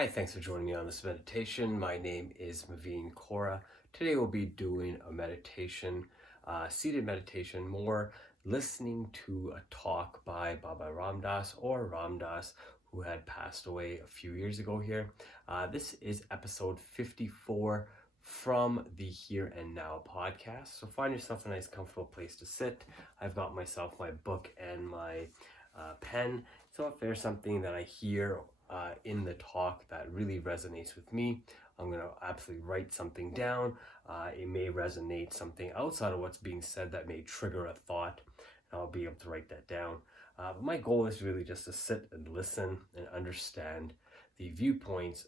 Hi, thanks for joining me on this meditation. My name is Maveen Kaura. Today we'll be doing a meditation, seated meditation, more listening to a talk by Baba Ram Dass or Ram Dass, who had passed away a few years ago here. This is episode 54 from the Here and Now podcast. So find yourself a nice comfortable place to sit. I've got myself my book and my pen. So if there's something that I hear in the talk that really resonates with me, I'm going to absolutely write something down. It may resonate something outside of what's being said that may trigger a thought, and I'll be able to write that down. But my goal is really just to sit and listen and understand the viewpoints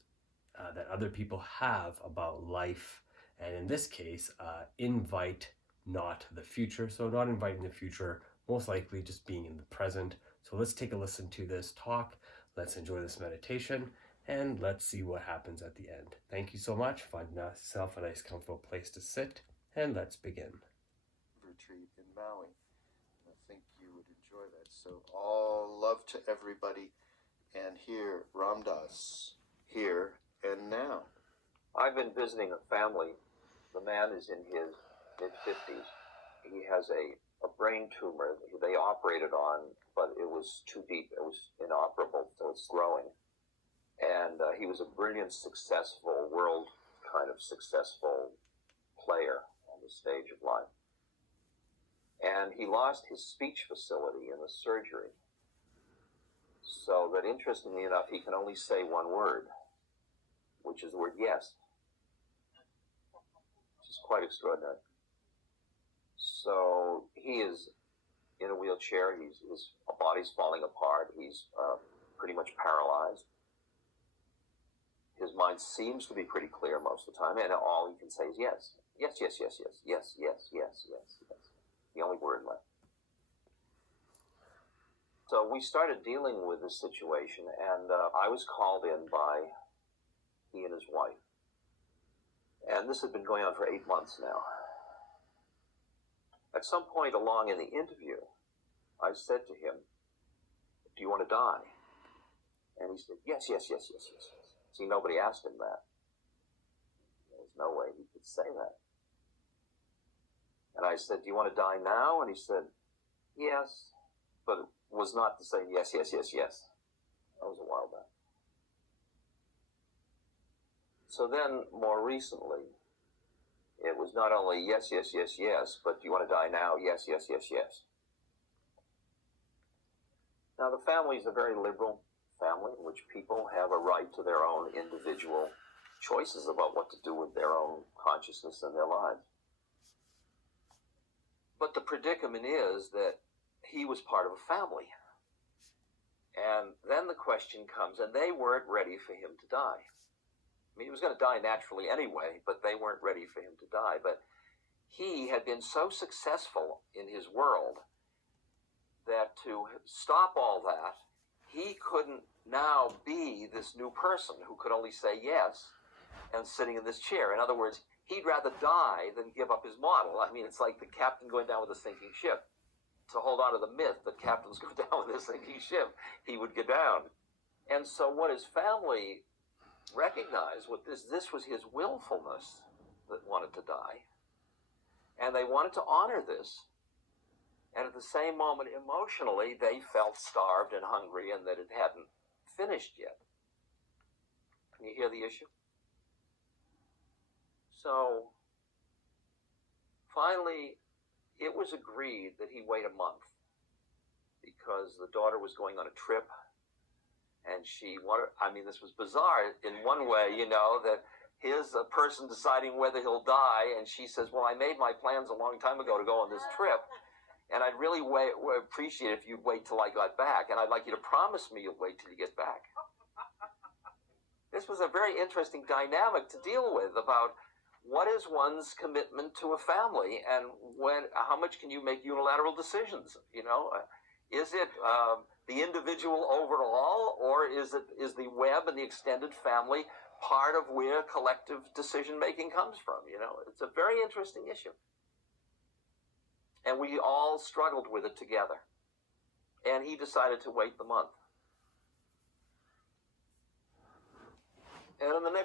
that other people have about life, and in this case, invite not the future. So not inviting the future, most likely just being in the present. So let's take a listen to this talk. Let's enjoy this meditation, and let's see what happens at the end. Thank you so much. Find yourself a nice, comfortable place to sit, and let's begin. Retreat in Maui. I think you would enjoy that. So all love to everybody, and here, Ram Dass, here and now. I've been visiting a family. The man is in his mid-50s. He has a brain tumor they operated on, but it was too deep. It was inoperable, so it's growing. And he was a brilliant, successful, world kind of successful player on the stage of life. And he lost his speech facility in the surgery. So that, interestingly enough, he can only say one word, which is the word yes, which is quite extraordinary. So he is in a wheelchair. His body's falling apart. He's pretty much paralyzed. His mind seems to be pretty clear most of the time, and all he can say is yes. Yes, yes, yes, yes, yes, yes, yes, yes, yes. The only word left. So we started dealing with this situation, and I was called in by he and his wife. And this had been going on for 8 months now. At some point along in the interview, I said to him, "Do you want to die?" And he said, yes, yes, yes, yes, yes, yes. See, nobody asked him that. There's no way he could say that. And I said, "Do you want to die now?" And he said, yes, but it was not to say yes, yes, yes, yes. That was a while back. So then, more recently, it was not only yes, yes, yes, yes, but "Do you want to die now?" Yes, yes, yes, yes. Now, the family is a very liberal family in which people have a right to their own individual choices about what to do with their own consciousness and their lives. But the predicament is that he was part of a family. And then the question comes, and they weren't ready for him to die. I mean, he was going to die naturally anyway, but they weren't ready for him to die. But he had been so successful in his world that to stop all that, he couldn't now be this new person who could only say yes and sitting in this chair. In other words, he'd rather die than give up his model. I mean, it's like the captain going down with a sinking ship. To hold on to the myth that captains go down with a sinking ship, he would get down. And so what his family recognized, what this was his willfulness that wanted to die. And they wanted to honor this. And at the same moment, emotionally, they felt starved and hungry and that it hadn't finished yet. Can you hear the issue? So, finally, it was agreed that he wait a month because the daughter was going on a trip and she wanted, I mean, this was bizarre in one way, that here's a person deciding whether he'll die, and she says, "Well, I made my plans a long time ago to go on this trip, and I'd really appreciate it if you'd wait till I got back, and I'd like you to promise me you'll wait till you get back." This was a very interesting dynamic to deal with about what is one's commitment to a family, and how much can you make unilateral decisions? Is it the individual overall, or is the web and the extended family part of where collective decision making comes from? It's a very interesting issue. And we all struggled with it together. And he decided to wait the month.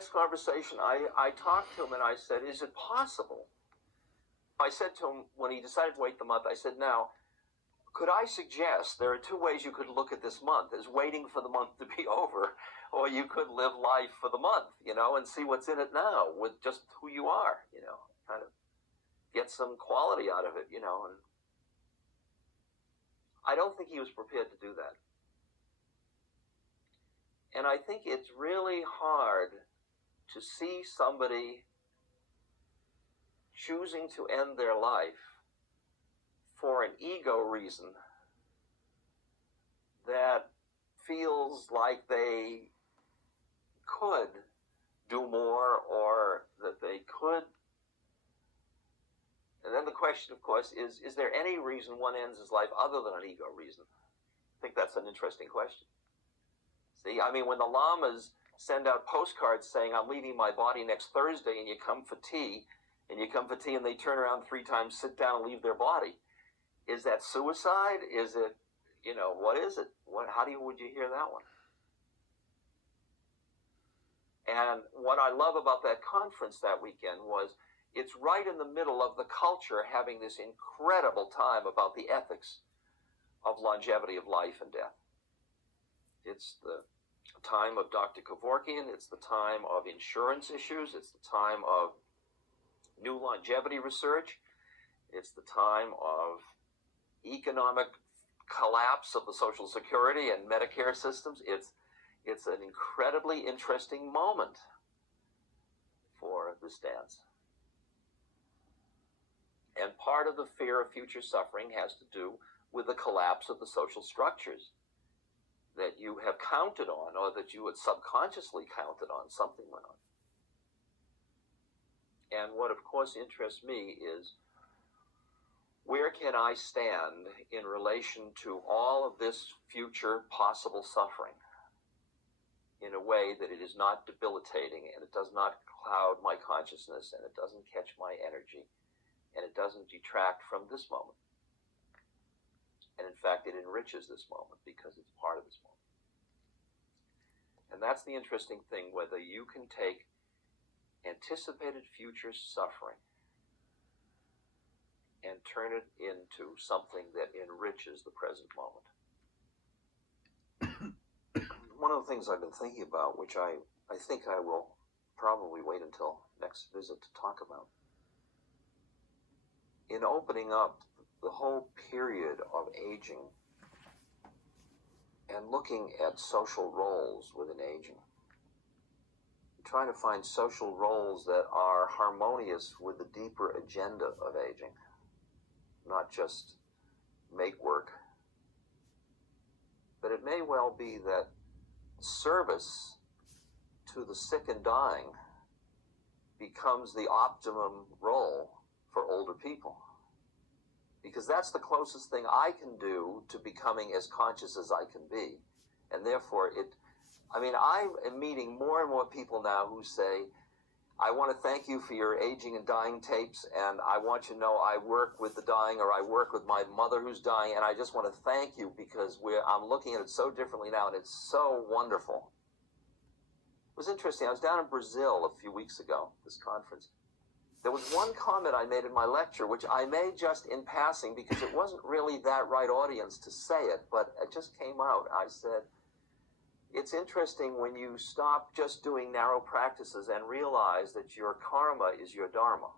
next conversation, I talked to him and I said, is it possible? I said to him, when he decided to wait the month, I said, now, could I suggest there are two ways you could look at this month, is waiting for the month to be over, or you could live life for the month, and see what's in it now with just who you are, kind of get some quality out of it, and I don't think he was prepared to do that. And I think it's really hard to see somebody choosing to end their life for an ego reason that feels like they could do more, or that they could. And then the question, of course, is there any reason one ends his life other than an ego reason? I think that's an interesting question. See, I mean, when the lamas send out postcards saying, I'm leaving my body next Thursday, and you come for tea, and they turn around 3 times, sit down, and leave their body. Is that suicide? Is it, what is it? Would you hear that one? And what I love about that conference that weekend was it's right in the middle of the culture having this incredible time about the ethics of longevity of life and death. It's the time of Dr. Kevorkian. It's the time of insurance issues. It's the time of new longevity research. It's the time of economic collapse of the Social Security and Medicare systems. It's an incredibly interesting moment for this dance. And part of the fear of future suffering has to do with the collapse of the social structures that you have counted on, or that you had subconsciously counted on. Something went on. And what, of course, interests me is, where can I stand in relation to all of this future possible suffering in a way that it is not debilitating, and it does not cloud my consciousness, and it doesn't catch my energy, and it doesn't detract from this moment. And in fact, it enriches this moment because it's part of this moment. And that's the interesting thing, whether you can take anticipated future suffering and turn it into something that enriches the present moment. One of the things I've been thinking about, which I think I will probably wait until next visit to talk about, in opening up the whole period of aging and looking at social roles within aging, trying to find social roles that are harmonious with the deeper agenda of aging, not just make work. But it may well be that service to the sick and dying becomes the optimum role for older people. Because that's the closest thing I can do to becoming as conscious as I can be. And therefore, I am meeting more and more people now who say, I want to thank you for your aging and dying tapes, and I want you to know I work with the dying, or I work with my mother who's dying, and I just want to thank you because I'm looking at it so differently now, and it's so wonderful. It was interesting. I was down in Brazil a few weeks ago, this conference. There was one comment I made in my lecture, which I made just in passing because it wasn't really that right audience to say it, but it just came out. I said, it's interesting when you stop just doing narrow practices and realize that your karma is your dharma.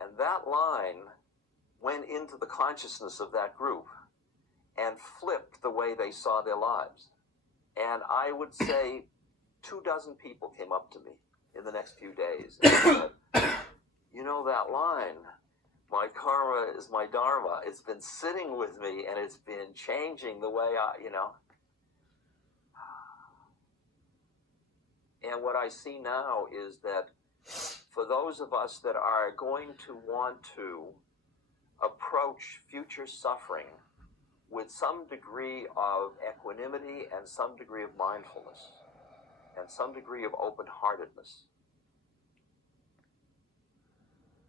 And that line went into the consciousness of that group and flipped the way they saw their lives. And I would say 24 people came up to me in the next few days and said, you know that line, my karma is my dharma, it's been sitting with me and it's been changing the way And what I see now is that for those of us that are going to want to approach future suffering with some degree of equanimity and some degree of mindfulness and some degree of open-heartedness,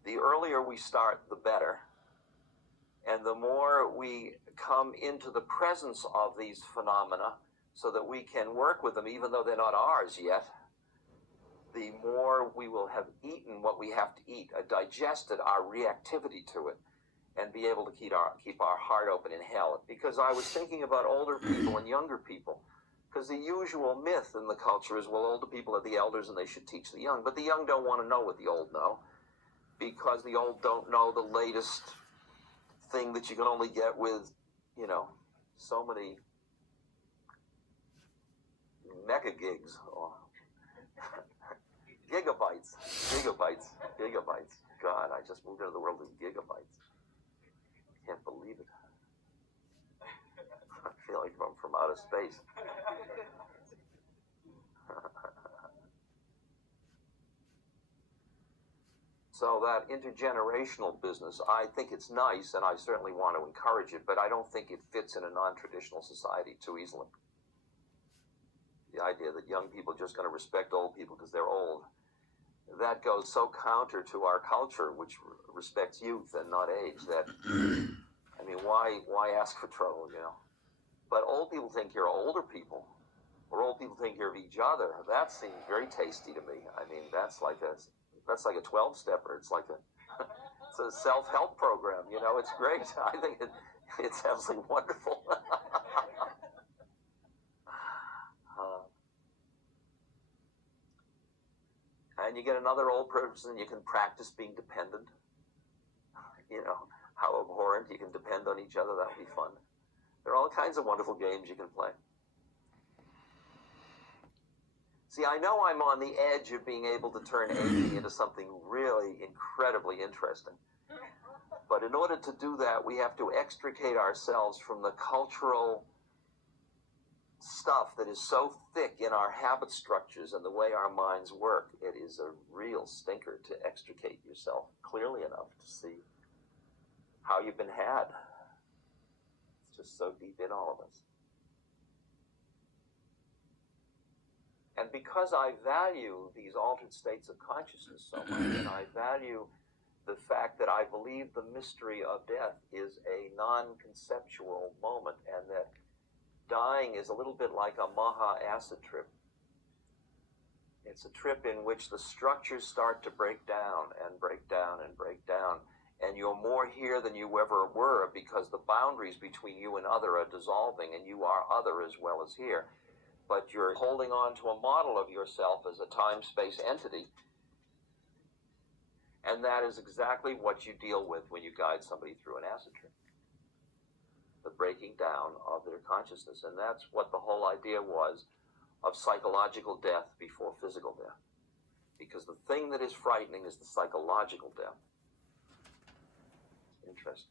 the earlier we start, the better. And the more we come into the presence of these phenomena, so that we can work with them even though they're not ours yet, the more we will have eaten what we have to eat, digested our reactivity to it, and be able to keep our heart open in hell. Because I was thinking about older people and younger people, because the usual myth in the culture is, well, older people are the elders and they should teach the young, but the young don't want to know what the old know, because the old don't know the latest thing that you can only get with, so many mega gigs or gigabytes. God, I just moved into the world of gigabytes. Can't believe it. I feel like I'm from outer space. So that intergenerational business, I think it's nice, and I certainly want to encourage it, but I don't think it fits in a non-traditional society too easily. The idea that young people are just going to respect old people because they're old, that goes so counter to our culture, which respects youth and not age, that, why ask for trouble, But old people think you're older people, or old people think you're of each other. That seems very tasty to me. That's like a 12-stepper. It's like it's a self-help program, It's great. I think it's absolutely wonderful. And you get another old person, you can practice being dependent. How abhorrent, you can depend on each other. That would be fun. There are all kinds of wonderful games you can play. See, I know I'm on the edge of being able to turn aging into something really incredibly interesting. But in order to do that, we have to extricate ourselves from the cultural stuff that is so thick in our habit structures and the way our minds work. It is a real stinker to extricate yourself clearly enough to see how you've been had. It's just so deep in all of us. And because I value these altered states of consciousness so much, and I value the fact that I believe the mystery of death is a non-conceptual moment, and that dying is a little bit like a Maha acid trip. It's a trip in which the structures start to break down and break down and break down, and you're more here than you ever were because the boundaries between you and other are dissolving, and you are other as well as here. But you're holding on to a model of yourself as a time-space entity, and that is exactly what you deal with when you guide somebody through an acid trip. The breaking down of their consciousness. And that's what the whole idea was of psychological death before physical death. Because the thing that is frightening is the psychological death. Interesting.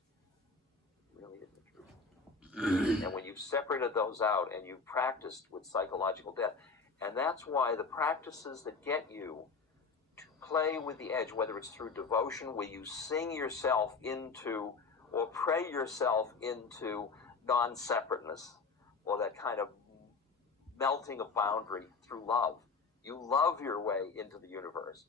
Really isn't the truth. And when you've separated those out and you've practiced with psychological death, and that's why the practices that get you to play with the edge, whether it's through devotion, where you sing yourself into or pray yourself into non-separateness, or that kind of melting of boundary through love. You love your way into the universe.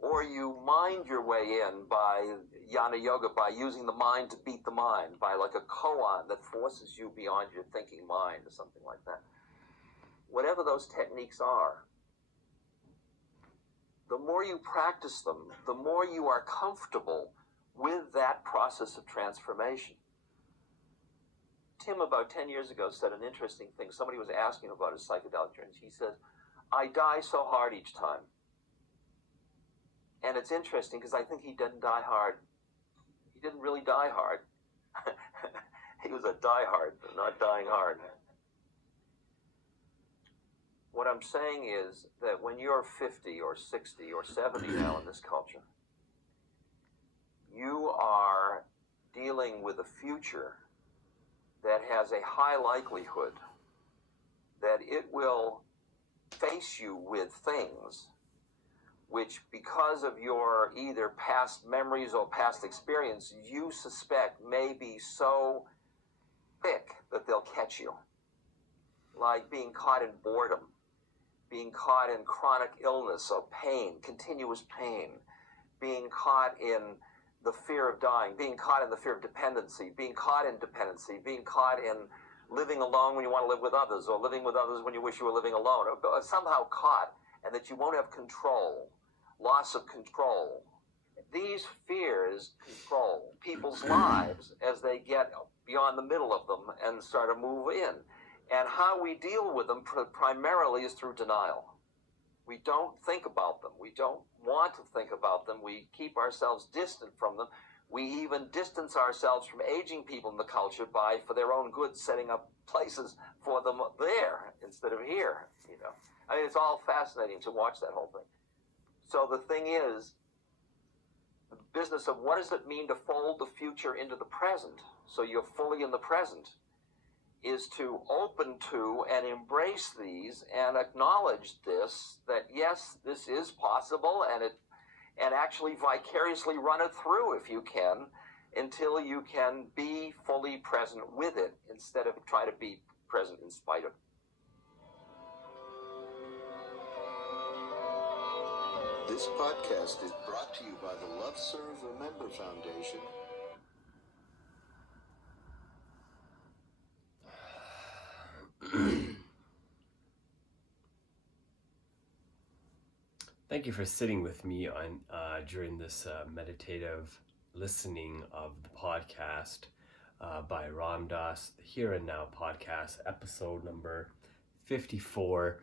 Or you mind your way in by jnana yoga, by using the mind to beat the mind, by like a koan that forces you beyond your thinking mind or something like that. Whatever those techniques are, the more you practice them, the more you are comfortable with that process of transformation. Tim, about 10 years ago, said an interesting thing. Somebody was asking about his psychedelic journey. He says, I die so hard each time. And it's interesting because I think he didn't die hard. He didn't really die hard. He was a die-hard, not dying hard. What I'm saying is that when you're 50 or 60 or 70 now in this culture, you are dealing with a future that has a high likelihood that it will face you with things which, because of your either past memories or past experience, you suspect may be so thick that they'll catch you. Like being caught in boredom, being caught in chronic illness or pain, continuous pain, being caught in the fear of dying, being caught in the fear of dependency, being caught in dependency, being caught in living alone when you want to live with others, or living with others when you wish you were living alone, or somehow caught, and that you won't have control, loss of control. These fears control people's lives as they get beyond the middle of them and start to move in. And how we deal with them primarily is through denial. We don't think about them. We don't want to think about them. We keep ourselves distant from them. We even distance ourselves from aging people in the culture by, for their own good, setting up places for them there instead of here. I mean, it's all fascinating to watch that whole thing. So the thing is, the business of what does it mean to fold the future into the present, so you're fully in the present, is to open to and embrace these and acknowledge this, that yes, this is possible, and actually vicariously run it through if you can, until you can be fully present with it instead of try to be present in spite of it. This podcast is brought to you by the Love Serve Remember Foundation. Thank you for sitting with me on during this meditative listening of the podcast by Rama Dass, Here and Now podcast, episode number 54.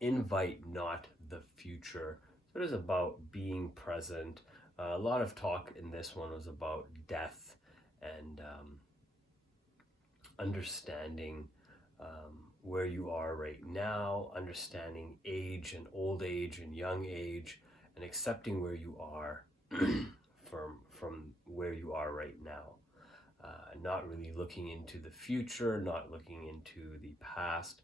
Invite not the future. So it is about being present. A lot of talk in this one was about death and understanding where you are right now, understanding age and old age and young age, and accepting where you are from where you are right now. Not really looking into the future, not looking into the past,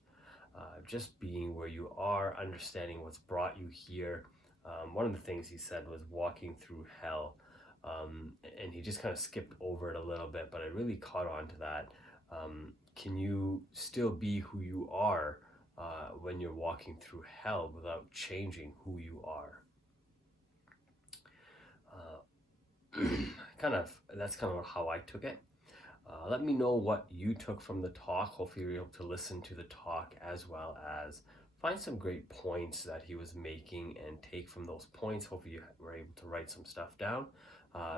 just being where you are, understanding what's brought you here. One of the things he said was walking through hell, and he just kind of skipped over it a little bit, but I really caught on to that. Can you still be who you are when you're walking through hell without changing who you are? That's kind of how I took it. Let me know what you took from the talk. Hopefully you're able to listen to the talk as well as find some great points that he was making and take from those points. Hopefully you were able to write some stuff down.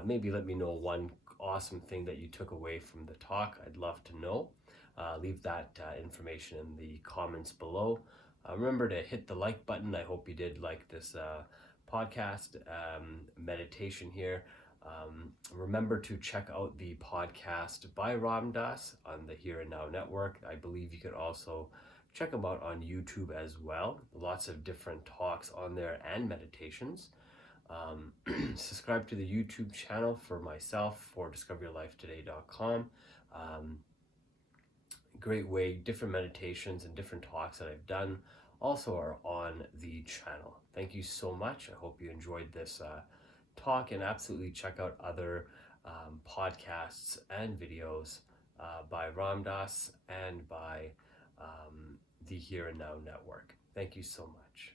Maybe let me know one awesome thing that you took away from the talk. I'd love to know. Leave that information in the comments below. Remember to hit the like button. I hope you did like this podcast meditation here. Remember to check out the podcast by Rama Dass on the Here and Now Network. I believe you could also check them out on YouTube as well. Lots of different talks on there and meditations. Subscribe to the YouTube channel for myself, for discoveryourlifetoday.com. Great way, different meditations and different talks that I've done also are on the channel. Thank you so much. I hope you enjoyed this talk, and absolutely check out other podcasts and videos by Rama Dass and by the Here and Now Network. Thank you so much.